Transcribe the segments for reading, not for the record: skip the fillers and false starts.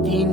3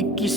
21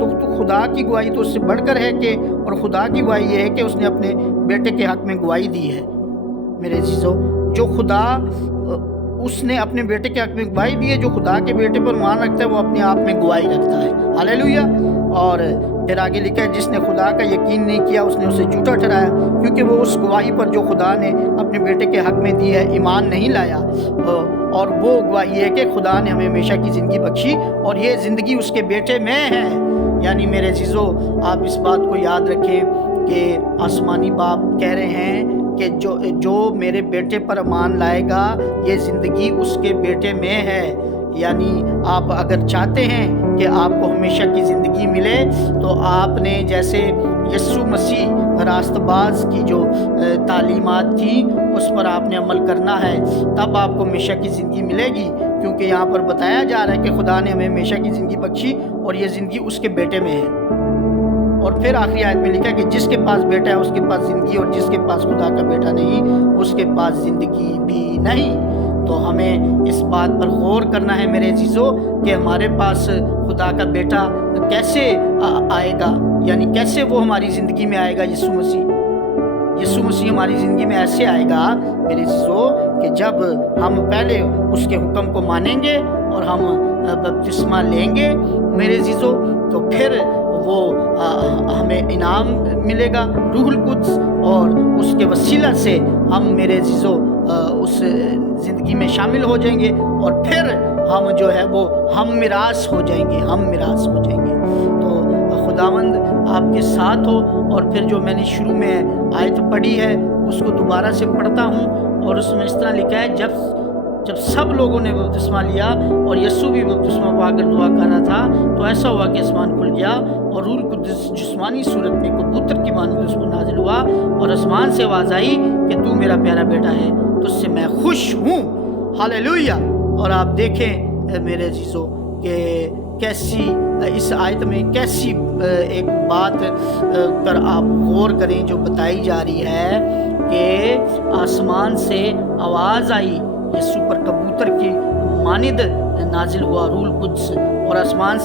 تو خدا کی گواہی تو اس سے بڑھ کر ہے کہ، اور خدا کی گواہی یہ ہے کہ اس نے اپنے بیٹے کے حق میں گواہی دی ہے۔ میرے عزیزو، جو خدا اس نے اپنے بیٹے کے حق میں گواہی دی ہے، جو خدا کے بیٹے پر ایمان رکھتا ہے وہ اپنے آپ میں گواہی رکھتا ہے۔ ہاللیلویہ۔ اور پھر آگے لکھا ہے، جس نے خدا کا یقین نہیں کیا اس نے اسے جھوٹا ٹھہرایا، کیونکہ وہ اس گواہی پر جو خدا نے اپنے بیٹے کے حق میں دی ہے ایمان نہیں لایا۔ اور وہ گواہی ہے کہ خدا نے ہمیں ہمیشہ کی زندگی بخشی، اور یہ زندگی اس کے بیٹے میں ہے۔ یعنی میرے عزیزو، آپ اس بات کو یاد رکھیں کہ آسمانی باپ کہہ رہے ہیں کہ جو میرے بیٹے پر ایمان لائے گا یہ زندگی اس کے بیٹے میں ہے۔ یعنی آپ اگر چاہتے ہیں کہ آپ کو ہمیشہ کی زندگی ملے تو آپ نے جیسے یسوع مسیح راست باز کی جو تعلیمات تھیں اس پر آپ نے عمل کرنا ہے، تب آپ کو ہمیشہ کی زندگی ملے گی، کیونکہ یہاں پر بتایا جا رہا ہے کہ خدا نے ہمیں ہمیشہ کی زندگی بخشی اور یہ زندگی اس کے بیٹے میں ہے۔ اور پھر آخری آیت میں لکھا ہے کہ جس کے پاس بیٹا ہے اس کے پاس زندگی، اور جس کے پاس خدا کا بیٹا نہیں اس کے پاس زندگی بھی نہیں۔ تو ہمیں اس بات پر غور کرنا ہے میرے عزیزو کہ ہمارے پاس خدا کا بیٹا کیسے آئے گا، یعنی کیسے وہ ہماری زندگی میں آئے گا۔ یسوع مسیح ہماری زندگی میں ایسے آئے گا میرے عزیزو کہ جب ہم پہلے اس کے حکم کو مانیں گے اور ہم بپتسمہ لیں گے میرے عزیزو، تو پھر وہ ہمیں انعام ملے گا روح القدس، اور اس کے وسیلہ سے ہم میرے عزیزو اس زندگی میں شامل ہو جائیں گے، اور پھر ہم جو ہے وہ ہم میراث ہو جائیں گے۔ تو خداوند آپ کے ساتھ ہو۔ اور پھر جو میں نے شروع میں آیت پڑھی ہے اس کو دوبارہ سے پڑھتا ہوں، اور اس میں اس طرح لکھا ہے، جب سب لوگوں نے بپتسمہ لیا اور یسوع بھی بپتسمہ پا کر دعا کر رہا تھا تو ایسا ہوا کہ آسمان کھل گیا اور روح القدس جسمانی صورت میں کبوتر کی مانند اس پر نازل ہوا، اور آسمان سے آواز آئی کہ تو میرا پیارا بیٹا ہے، تجھ سے میں خوش ہوں۔ ہاللیلویہ۔ اور آپ دیکھیں میرے عزیزو کہ کیسی اس آیت میں کیسی ایک بات پر آپ غور کریں جو بتائی جا رہی ہے کہ آسمان سے آواز آئی، یسوع پر کبوتر کی مانند نازل ہوا روح القدس، اور آسمان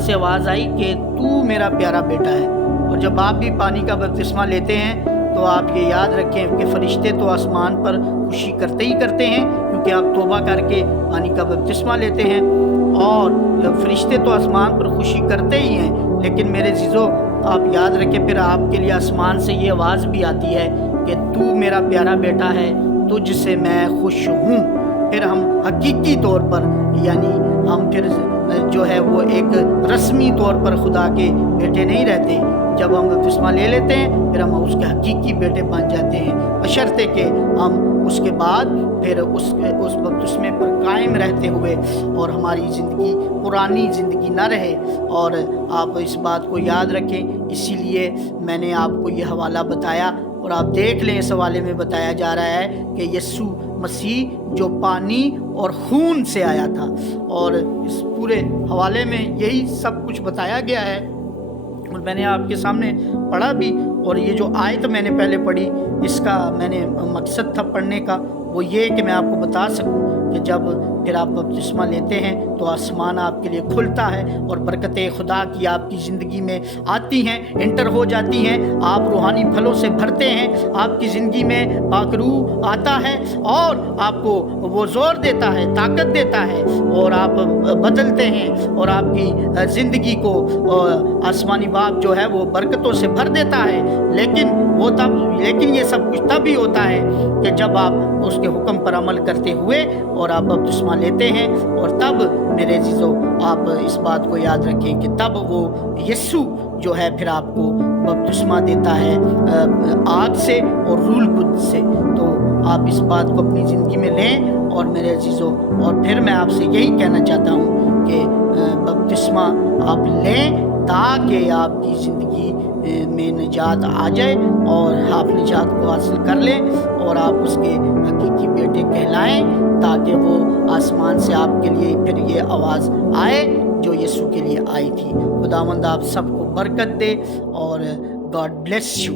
سے آواز آئی کہ تو میرا پیارا بیٹا ہے۔ اور جب آپ بھی پانی کا بپتسمہ لیتے ہیں تو آپ یہ یاد رکھیں کہ فرشتے تو آسمان پر خوشی کرتے ہی کرتے ہیں، کیونکہ آپ توبہ کر کے پانی کا بپتسمہ لیتے ہیں، اور فرشتے تو آسمان پر خوشی کرتے ہی ہیں، لیکن میرے عزیزو آپ یاد رکھیں پھر آپ کے لیے آسمان سے یہ آواز بھی آتی ہے کہ تو میرا پیارا بیٹا ہے، تجھ سے میں خوش ہوں۔ پھر ہم حقیقی طور پر، یعنی ہم پھر جو ہے وہ ایک رسمی طور پر خدا کے بیٹے نہیں رہتے۔ جب ہم بپتسمہ لے لیتے ہیں پھر ہم اس کے حقیقی بیٹے بن جاتے ہیں، بشرطے کہ ہم اس کے بعد پھر اس بپتسمے پر قائم رہتے ہوئے اور ہماری زندگی پرانی زندگی نہ رہے۔ اور آپ اس بات کو یاد رکھیں، اسی لیے میں نے آپ کو یہ حوالہ بتایا، اور آپ دیکھ لیں اس حوالے میں بتایا جا رہا ہے کہ یسوع مسیح جو پانی اور خون سے آیا تھا، اور اس پورے حوالے میں یہی سب کچھ بتایا گیا ہے، اور میں نے آپ کے سامنے پڑھا بھی۔ اور یہ جو آیت میں نے پہلے پڑھی اس کا میں نے مقصد تھا پڑھنے کا وہ یہ کہ میں آپ کو بتا سکوں کہ جب پھر آپ بپتسمہ لیتے ہیں تو آسمان آپ کے لیے کھلتا ہے اور برکتیں خدا کی آپ کی زندگی میں آتی ہیں، انٹر ہو جاتی ہیں، آپ روحانی پھلوں سے بھرتے ہیں، آپ کی زندگی میں پاک روح آتا ہے اور آپ کو وہ زور دیتا ہے، طاقت دیتا ہے، اور آپ بدلتے ہیں اور آپ کی زندگی کو آسمانی باپ جو ہے وہ برکتوں سے بھر دیتا ہے۔ لیکن یہ سب کچھ تب ہی ہوتا ہے کہ جب آپ اس کے حکم پر عمل کرتے ہوئے اور آپ بپتسمہ لیتے ہیں، اور تب میرے عزیزو آپ اس بات کو یاد رکھیں کہ تب وہ یسوع جو ہے پھر آپ کو بپتسمہ دیتا ہے آگ سے اور روح القدس سے۔ تو آپ اس بات کو اپنی زندگی میں لیں، اور میرے عزیزو اور پھر میں آپ سے یہی کہنا چاہتا ہوں کہ بپتسمہ آپ لیں تاکہ آپ کی زندگی میں نجات آ جائے اور آپ نجات کو حاصل کر لیں اور آپ اس کے حقیقی بیٹے کہلائیں، تاکہ وہ آسمان سے آپ کے لیے پھر یہ آواز آئے جو یسوع کے لیے آئی تھی۔ خداوند آپ سب کو برکت دے، اور گاڈ بلیس یو۔